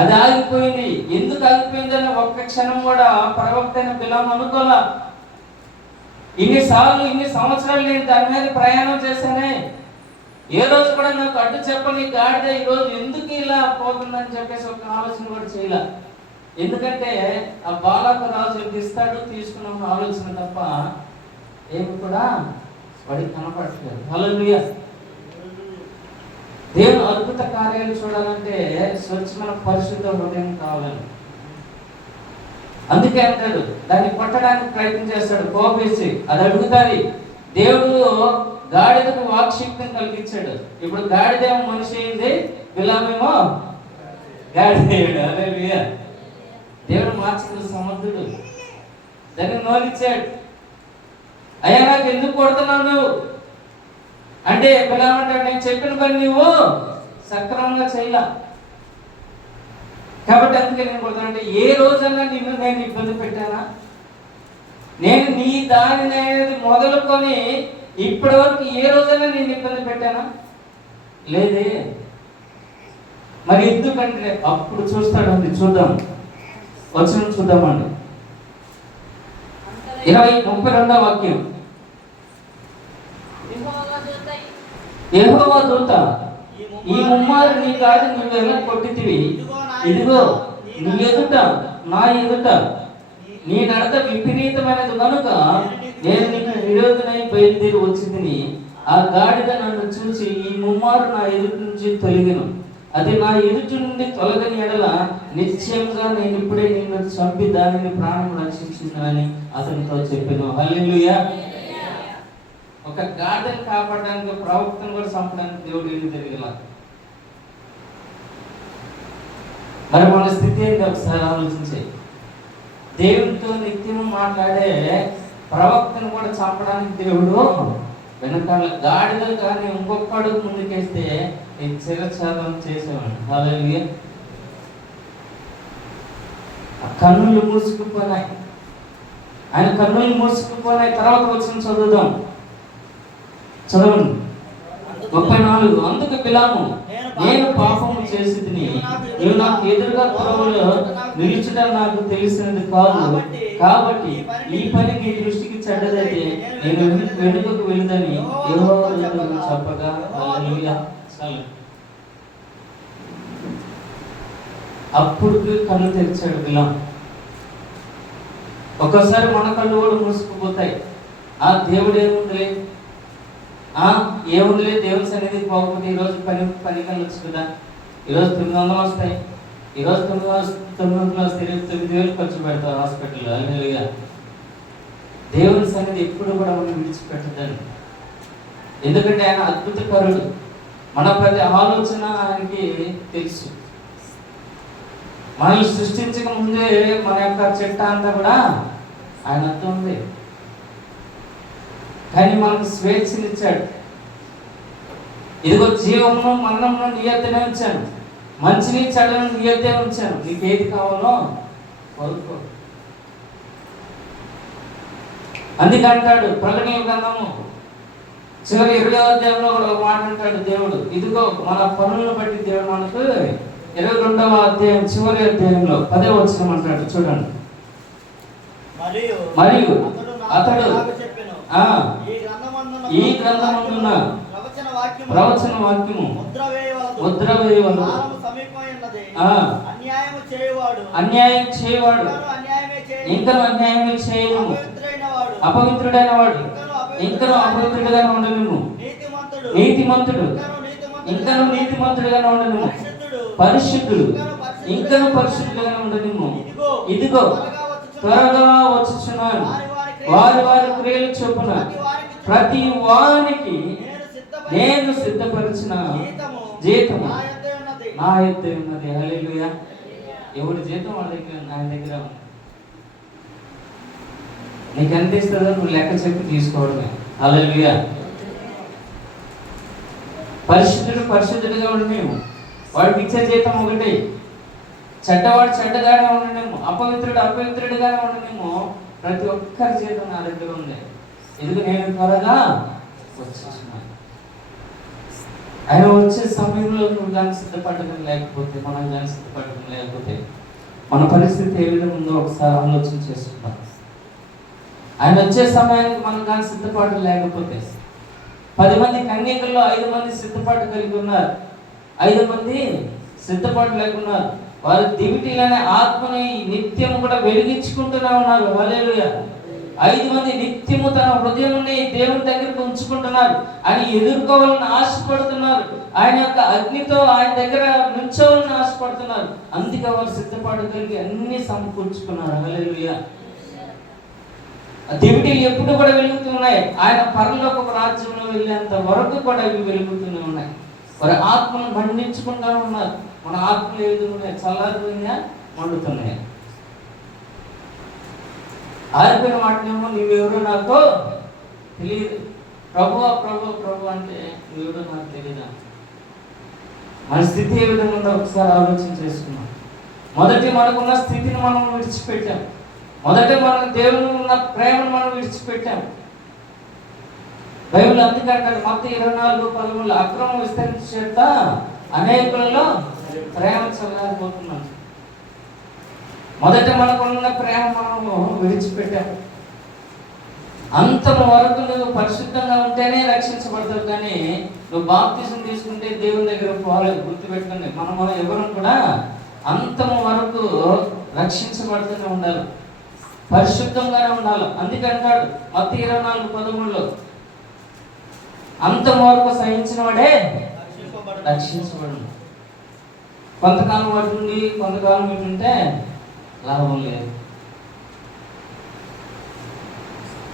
అది ఆగిపోయింది. ఎందుకు ఆగిపోయిందని ఒక్క క్షణం కూడా ప్రవక్త అయిన బిలాము అనుకోలా. ఇన్ని సంవత్సరాలు నేను దాని మీద ప్రయాణం చేశానే, ఏ రోజు కూడా నాకు అడ్డు చెప్పని గాడిద ఈ రోజు ఎందుకు ఇలా పోతుందని చెప్పేసి ఒక ఆలోచన కూడా చేయాల. ఎందుకంటే ఆ బాలకు రాజు ఇస్తాడు తీసుకున్న ఆలోచన తప్ప ఏమి కూడా వాడికి కనపడట్లేదు. హల్లెలూయా. దేవుని అద్భుత కార్యాలు చూడాలంటే స్వచ్ఛమైన పరిశుద్ధ హృదయం కావాలని. అందుకే అంటాడు, దాన్ని పట్టడానికి ప్రయత్నం చేస్తాడు, కోపేసి అది అడుగుతాది. దేవుడు గాడిదకు వాక్శక్తిని కలిగించాడు. ఇప్పుడు గాడిదేమో మనిషి అయింది, బిలామేమో గాడిదేవుడు. హల్లెలూయా. దేవుడు మార్చగల సమర్థుడు. దాన్ని నోలిచ్చాడు. అయ్యా నాకు ఎందుకు కొడుతున్నావు నువ్వు అంటే బిలామంటాడు, నేను చెప్పిన పని నువ్వు సక్రమంగా చేయలా కాబట్టి అందుకే నేను కొడుతానంటే, ఏ రోజన్నా నిన్ను నేను ఇబ్బంది పెట్టానా? నేను నీ దానిని అనేది మొదలుకొని ఇప్పటి వరకు ఏ రోజైనా నేను ఇబ్బంది పెట్టానా? లేదే. మరి ఎందుకంటే అప్పుడు చూస్తాడండి. చూద్దాం, వచనం చూద్దామండి. 32వ వాక్యం. యెహోవా దూత, ఈ ముమ్మారు నీ గాడి నువ్వు ఎలా కొట్టితివి, ఇదిగో నీ ఎదుట నా ఎదుట నీ నడత విపరీతమైనది కనుక నేను నీకు విరోధనై బయలుదేరి వచ్చింది. ఆ గాడిద నన్ను చూసి ఈ ముమ్మారు నా ఎదుటి నుంచి తొలగిను. అది నా ఎదుటి నుండి తొలగని ఎడల నిశ్చయంగా నేను ఇప్పుడే నిన్ను చంపి దానిని ప్రాణం రక్షించున్నానని అతనితో చెప్పాను. హల్లెలూయా. ఒక గాడిదను కాపాడడానికి, ప్రవక్తను కూడా చంపడానికి దేవుడు ఏమి జరిగేలా. మరి మన స్థితి ఏంటి ఒకసారి ఆలోచించే. దేవుడితో నిత్యం మాట్లాడే ప్రవక్తను కూడా చంపడానికి దేవుడు వెనకాల గాడిదలు కానీ ఇంకొక అడుగు ముందుకేస్తే శిరఛేదం చేసేవాడు. హల్లెలూయా. కన్నులు మూసుకుపోయినాయి, ఆయన కన్నులు మూసుకుపోయినాయి. తర్వాత వచ్చిన చదువుదాం, చదవండి. 34. అందుకు బిలాము, నేను పాపము చేసి నీవు నాకు ఎదురుగా త్రోవలో నిలుచుట నాకు తెలిసినది కాదు, కాబట్టి ఈ పని నీ దృష్టికి చెడ్డదైతే నేను వెనుకకు వెళ్ళదని యెహోవా దూతకు చెప్పగా. హల్లెలూయా. అప్పుడు కళ్ళు తెరిచాడు బిలాం. ఒక్కోసారి మన కళ్ళు కూడా మూసుకుపోతాయి. ఆ దేవుడు ఏముందిలే, ఏముందిలే, దేవుని సన్నిధికి పోకపోతే ఈరోజు పని కళ్ళు వచ్చు కదా, ఈరోజు 900 వస్తాయి, ఈరోజు 900 వస్తే 9,000 ఖర్చు పెడతారు హాస్పిటల్లో. హల్లెలూయా. దేవుని సన్నిధి ఎప్పుడు కూడా మనం విడిచిపెట్టదండి. ఎందుకంటే ఆయన అద్భుతకరుడు. మన ప్రతి ఆలోచన ఆయనకి తెలుసు. మనల్ని సృష్టించక ముందే మన యొక్క చెట్ట అంతా కూడా ఆయన అర్థం ఉంది. కానీ మనకు స్వేచ్ఛనిచ్చాడు. ఇదిగో జీవమును మరణమును నీ యొద్దనే ఉంచాను, మంచిని చెడును నీ యొద్దే ఉంచాను, నీకు ఏది కావాలో కోరుకో. అందుకే అంటాడు ప్రకటన గ్రంథము చివరి 20వ అధ్యాయంలో కూడా ఒక మాట అంటాడు దేవుడు. ఇదిగో మన పనులను బట్టి దేవుడు మనకు 22వ అధ్యాయం చివరి అధ్యాయంలో 10వ వచనం అంటాడు. చూడండి. మరియు అతడు ఈ గ్రంథమందున ప్రవచన వాక్యము ముద్ర వేయవలెను. అన్యాయం చేయవాడు ఇంకను అన్యాయమే చేయను, అపవిత్రుడైన వాడు ఇంకను అపవిత్రుడుగా ఉండను, నీతిమంతుడు ఇంకను నీతిమంతుడుగా ఉండను, పరిశుద్ధుడు ఇంకను పరిశుద్ధుడుగా ఉండను. ఇదిగో త్వరగా వచ్చుచున్నాను, వారి వారి క్రియలు చొప్పున ప్రతి వానికి నేను సిద్ధపరిచిన జీతము నా యొద్ద ఉన్నది. హల్లెలూయా. ఎవరి జీతం వాళ్ళ దగ్గర, ఆయన దగ్గర ఉంది. నీకు ఎంత ఇస్తుందో నువ్వు లెక్క చెప్పి తీసుకోవడమే. హల్లెలూయా. పరిశుద్ధుడిగా ఉండనేమో, వాడికి ఇచ్చే జీతం ఒకటి. చెడ్డవాడు చెడ్డగానే ఉండనేమో, అపవిత్రుడిగానే ఉండనేమో, ప్రతి ఒక్కరి జీతం నా దగ్గర ఉంది. ఎందుకు నేను త్వరగా వచ్చేస్తున్నాను. ఆయన వచ్చే సమయంలో నువ్వు కానీ సిద్ధపడడం లేకపోతే, మనం కానీ సిద్ధపడడం లేకపోతే మన పరిస్థితి ఏ విధంగా ఉందో ఒకసారి ఆలోచన చేసుకుంటాం. ఆయన వచ్చే సమయానికి మనం కానీ సిద్ధపాటు లేకపోతే 10 మంది కన్యకల్లో 5 మంది సిద్ధపాటు కలిగి ఉన్నారు, 5 మంది సిద్ధపాటు లేకున్నారు. వారు దివిటీలనే ఆత్మని నిత్యము కూడా వెలిగించుకుంటూనే ఉన్నారు. హల్లెలూయా. 5 మంది నిత్యము తన హృదయంని దేవుని దగ్గరకు ఉంచుకుంటున్నారు. ఆయన ఎదుర్కోవాలని ఆశపడుతున్నారు. ఆయన యొక్క అగ్నితో ఆయన దగ్గర నుంచోవాలని ఆశపడుతున్నారు. అందుకే వారు సిద్ధపాటు కలిగి అన్ని సమకూర్చుకున్నారు. హల్లెలూయా. దివిటీలు ఎప్పుడు కూడా వెలుగుతున్నాయి. ఆయన పరలోక రాజ్యంలో వెళ్ళేంత వరకు కూడా ఇవి వెలుగుతూనే ఉన్నాయి. వారి ఆత్మను మండించుకుంటూ ఉన్నారు. మన ఆత్మలు ఏది ఉన్నాయి? చల్లారిపోయినా మండుతున్నాయి. ఆరిపోయిన వాటినేమో నీవెవరో నాకు తెలియదు. ప్రభువా ప్రభు ప్రభు అంటే నువ్వెవరో నాకు తెలియదా? మన స్థితి ఏ విధంగా ఉందో ఒకసారి ఆలోచన చేసుకున్నాం. మొదటి మనకున్న స్థితిని మనం విడిచిపెట్టాం. మొదట మన దేవుని ఉన్న ప్రేమను మనం విడిచిపెట్టాం. బైబిల్ అందుకంటాడు మత్తయి 24:13 అక్రమం విస్తరించి చేత అనేకులలో ప్రేమ చల్లారిపోతున్నాను. మొదట మనకున్న ప్రేమ మనము విడిచిపెట్టాం. అంతము వరకు నువ్వు పరిశుద్ధంగా ఉంటేనే రక్షించబడతావు. కానీ నువ్వు బాప్తిజం తీసుకుంటే దేవుని దగ్గర పోలేదు. గుర్తుపెట్టుకోండి, మనము ఎవరు కూడా అంతము వరకు రక్షించబడుతూనే ఉండాలి, పరిశుద్ధంగానే ఉండాలి. అందుకంటాడు మత్తయి 24:13 అంతం వరకు సహించిన వాడే రక్షించబడు. కొంతకాలం పడుతుంది, కొంతకాలం ఏంటంటే లాభం లేదు.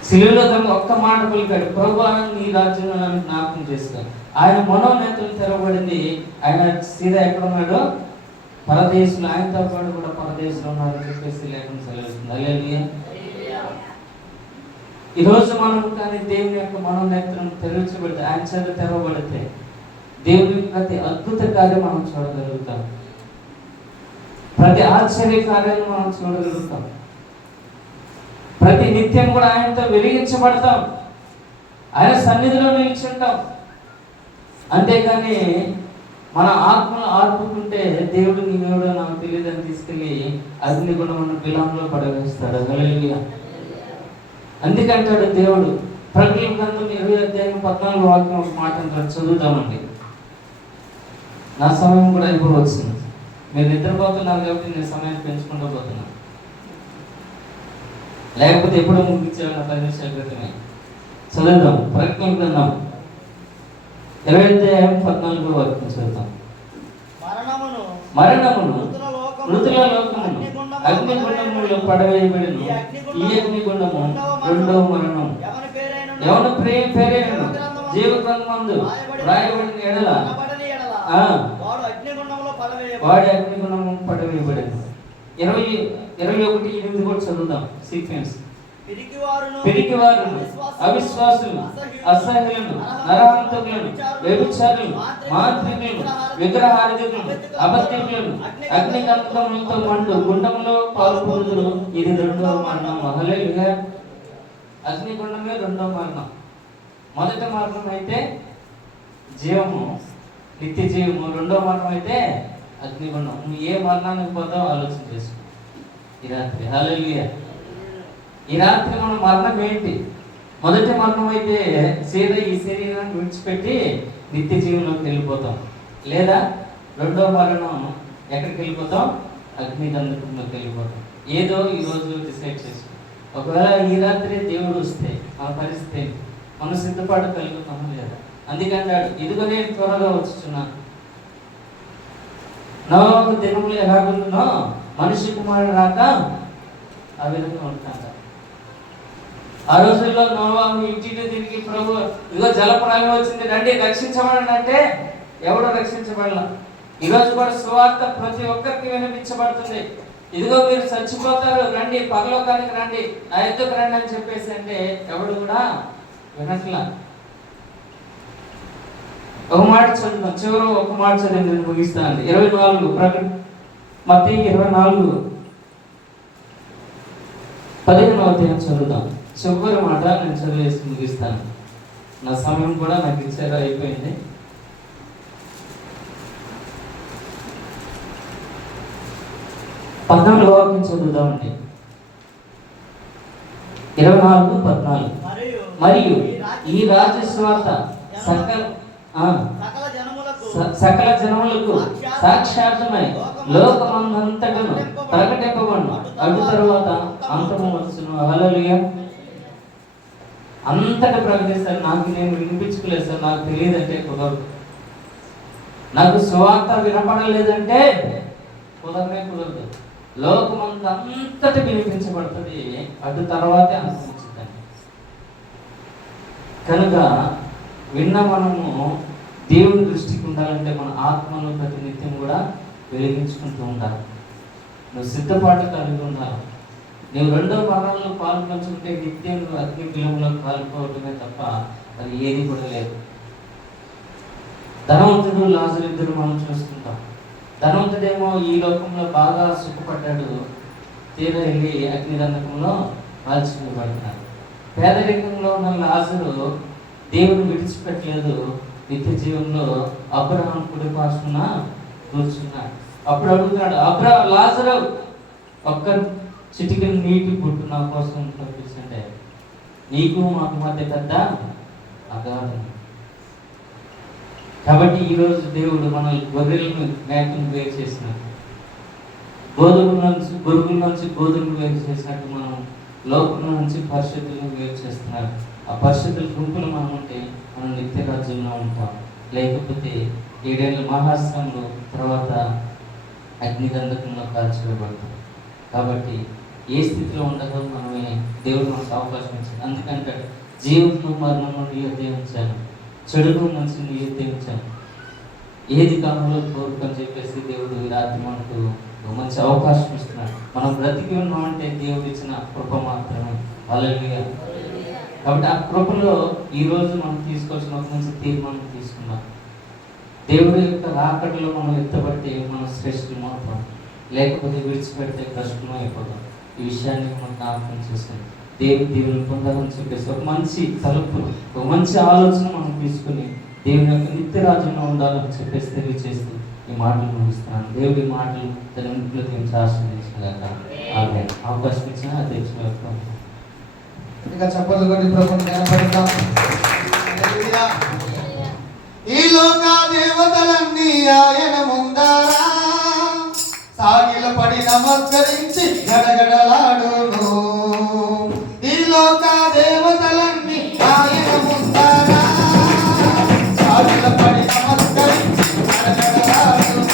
శిలువలో తన ఒక్క మాట పలికాడు, ప్రభువా నీ రాజ్యం జ్ఞాపకం చేసుకో. ఆయన మనోనేత్రులు తెరవబడింది. ఆయన సీదా ఎక్కడ ఉన్నాడు? పరదేశంలో. ఆయనతో పాటు కూడా పరదేశంలో ఉన్నారని చెప్పేసి లేకుండా సెలవుస్తుంది. హల్లెలూయా. ఈరోజు మనం కానీ దేవుని యొక్క మనోనేత్రం తెరవబడితే, ఆయన చేత తెరవబడితే దేవుని ప్రతి అద్భుత కార్యం మనం చూడగలుగుతాం. ప్రతి ఆశ్చర్య కార్యాలను మనం చూడగలుగుతాం. ప్రతి నిత్యం కూడా ఆయనతో వెలిగించబడతాం. ఆయన సన్నిధిలో నిలిచుంటాం. అంతేకాని మన ఆత్మను ఆర్పుకుంటే దేవుడు నీవెవడో నాకు తెలియదని తీసుకెళ్ళి అగ్నిగుండమున్న బిలంలో పడవేస్తాడు. హల్లెలూయా. అందుకంటాడు దేవుడు ప్రకటన గ్రంథం 20:14 ఒక మాట అంటాడు, చదువుతామండి. నా సమయం కూడా ఇప్పుడు వచ్చింది. మీరు నిద్రపోతున్నారు కాబట్టి నేను సమయాన్ని పెంచుకుంటూ పోతున్నాను. లేకపోతే ఎప్పుడో ముగించాను 10 నిమిషాల క్రితమే. చదువుదాం ప్రకటన గ్రంథం 20:14 చదువుతాం. మరణమును మృతుల లోకమును అగ్నిగుండములో పడవేయబడిను. ఈ అగ్నిగుండము రెండవ మరణం. ఎవరి పేరైనను జీవగ్రంథమందు రాయబడిన ఎడల వాడి అగ్నిగుండము పడవేయబడింది. 21:8 కూడా చదువుదాం. సీక్వెన్స్. పిరికివారును అవిశ్వాసులు అసహ్యులను నరహంతకులను వ్యభిచారులను మాంత్రికులను విగ్రహారాధకులను అబద్ధికులను అగ్నిగంధములతో మండు గుండములో పాల్పొందురు. ఇది రెండవ మరణం. హల్లెలూయా. అగ్నిగుండమే రెండవ మరణం. మొదటి మరణం అయితే జీవము, నిత్య జీవము. రెండవ మరణం అయితే అగ్నిగుండం. నువ్వు ఏ మరణానికి పోతావు ఆలోచన చేసుకో ఈ రాత్రి. హల్లెలూయా. ఈ రాత్రి మన మరణం ఏంటి? మొదటి మరణం అయితే సీదా ఈ శరీరాన్ని విడిచిపెట్టి నిత్య జీవనంలోకి వెళ్ళిపోతాం. లేదా రెండో మరణం ఎక్కడికి వెళ్ళిపోతాం? అగ్నిగంధకంలోకి వెళ్ళిపోతాం. ఏదో ఈరోజు డిసైడ్ చేసుకో. ఒకవేళ ఈ రాత్రి దేవుడు వస్తే మన పరిస్థితి మన సిద్ధపాటు కలుగుతామో లేదా? అందుకంటాడు, ఇదిగో నేను త్వరగా వచ్చుచున్నాను. నోవహు దినములు ఎలాగుండునో మనిషి కుమారుడు రాక ఆ విధంగా ఉంటాడు. ఆ రోజుల్లో నోవహు ఇంటిని తిరిగి ప్రభు ఇదిగో జలప్రళయం వచ్చింది, రండి రక్షించబడండి అంటే ఎవడు రక్షించబడాల. ఈరోజు కూడా సువార్త ప్రతి ఒక్కరికి వినిపించబడుతుంది. ఇదిగో మీరు చచ్చిపోతారు, రండి పరలోకానికి రండి, నా ఎద్దుకు రండి అని చెప్పేసి అంటే ఎవడు కూడా వినట్లా. ఒక మాట చదువుతాం, చివరి ఒక మాట చదివి నేను ముగిస్తాను. 24 మత్తయి 24:15 చదువుతాం. చివరి మాట నేను చదివేసి ముగిస్తాను. నా సమయం కూడా నాకు ఇచ్చారు, అయిపోయింది. పద్నాలుగు వాక్యం చదువుదామండి. 24:14. మరియు ఈ రాజ్య స్వార్థ సకల జనములకు సాక్షాత్మై లోకమందంతటను ప్రకటింపబడును. అటు తరువాత అంతము వచ్చును. హల్లెలూయా. అంతటా ప్రకటిస్తారు. నాకు నేను వినిపించుకోలేదు సార్, నాకు తెలియదంటే కుదరదు. నాకు సువార్త వినపడలేదంటే కుదరదు. లోకమంతా అంతటా వినిపించబడుతుంది. అటు తర్వాతే అంతం వచ్చిందండి. కనుక విన్న మనము దేవుని దృష్టికి ఉండాలంటే మన ఆత్మను ప్రతినిత్యం కూడా వెలిగించుకుంటూ ఉండాలి. నువ్వు సిద్ధపాటు కలిగి ఉండాలి. నువ్వు రెండో మరణంలో పాలు పంచుకుంటే నిత్యం అగ్ని బిలంలో కాలిపోవటమే తప్ప అది ఏది కూడా లేదు. ధనవంతుడు లాజరు ఇద్దరు మనం చూస్తుంటాం. ధనవంతుడేమో ఈ లోకంలో బాగా సుఖపడ్డాడు, తీరా వెళ్ళి అగ్నిదండకంలో కాల్చివేయబడుతున్నాడు. పేదరికంలో ఉన్న లాజరు దేవుని విడిచిపెట్టలేదు. నిత్య జీవంలో అబ్రహాం కుడి పార్శ్వన కూర్చున్నాడు. అప్పుడు అడుగుతున్నాడు, లాజరు ఒక్క చిటికెన్ నీటి పుట్టు నా కోసం పంపించండి, నీకు మాకు మధ్య పెద్ద అగాధం. కాబట్టి ఈరోజు దేవుడు మన గొర్రెలను మేకను వేరు చేసినట్టు, గొర్రెల నుంచి గోధుమలు వేరు చేసినట్టు మనం లోపల నుంచి పరిశుద్ధులను వేరు చేస్తున్నారు. ఆ పరిశుద్ధుల గుంపులు మనం ఉంటే మనం నిత్య రాజ్యంలో ఉంటాం. లేకపోతే 7 ఏళ్ళ మహాశ్రమంలో తర్వాత అగ్నిదండకంలో కాల్చివేయబడతాం. కాబట్టి ఏ స్థితిలో ఉండదో మనమే దేవుడు మనకు అవకాశం ఇచ్చాడు. అందుకంటే జీవితం మరణం నుండి ఉద్యోగించాను, చెడుకు మంచిని ఉద్యోగించాను, ఏది కావాలో కోరుకొని చెప్పేసి దేవుడు ఈ రాత్రి మనకు మంచి అవకాశం ఇస్తున్నాడు. మనం బ్రతికి ఉన్నామంటే దేవుడు ఇచ్చిన కృప మాత్రమే. హల్లెలూయా. కాబట్టి ఆ కృపలో ఈరోజు మనం తీసుకోవాల్సిన ఒక మంచి తీర్మానం తీసుకున్నాం. దేవుడి యొక్క రాకడలో మనం ఎత్తబడితే మనం శ్రేష్ఠులం అవుతాం, లేకపోతే విడిచిపెడితే కష్టం అయిపోతాం. ఈ విషయాన్ని మనం జ్ఞాపకం చేసుకుని దేవుని పొందాలని చెప్పేసి ఒక మంచి తలుపు, ఒక మంచి ఆలోచన మనం తీసుకుని దేవుని యొక్క నిత్య రాజ్యంలో ఉండాలని చెప్పేసి తెలియజేస్తూ ఈ మాటలు ముగిస్తున్నాను. దేవుడి మాటలు తన ఇంట్లో దేవుని ఆశీర్వదించినగాక. ఆమె అవకాశం ఇచ్చిన అధ్యక్షుల యొక్క ఇంకా చెప్పలు కొట్టి ప్రభువుని జ్ఞాపకం. ఈ లోక దేవతలన్నీ ఆయన ముందరా సాగిల పడి నమస్కరించి గడగడలాడును. ఈ లోక దేవతలన్నీ ఆయన ముందరా సాగిల పడి నమస్కరించి గడగడలాడును.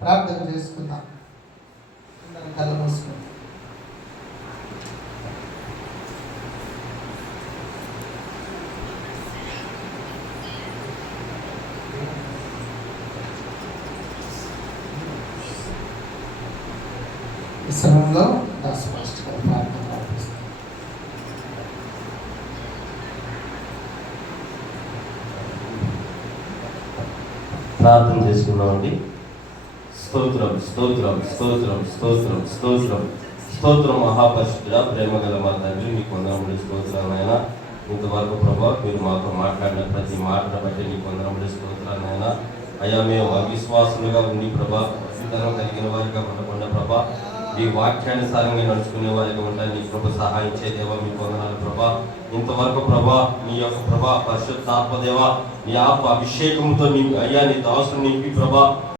ప్రార్థన చేసుకుందాం. కళ్ళు మూసుకుందాం. ఈ సమయంలో దాసపాస్టర్ ప్రార్థన ప్రార్థిస్తాం. ప్రార్థన చేసుకున్నామండి. స్తోత్రం స్తోత్రం స్తోత్రం స్తోత్రం స్తోత్రం స్తోత్రం మహాపరిశుద్ధుడ, ప్రేమ గల మా తండ్రి, నీకు వందనములు స్తోత్రాలు నాయన. ఇంతవరకు ప్రభా మీరు మాతో మాట్లాడిన ప్రతి మాటను బట్టి నీకు వందనములు స్తోత్రాలు నాయన. అయ్యా మేము అవిశ్వాసులుగా ఉండి ప్రభా, విధానం కలిగిన వారిగా ఉండకుండా ప్రభా, ఈ వాక్యానుసారంగా నడుచుకునే వారిగా ఉంటాయి. నీ కృప సహాయం చేయదేవా, మీకు వందనాలు ప్రభా. ఇంతవరకు ప్రభా నీ యొక్క ప్రభా పరిశుద్ధాత్మదేవా, నీ ఆత్మ అభిషేకంతో నీ అయ్యా నీ దాసుని నింపి ప్రభా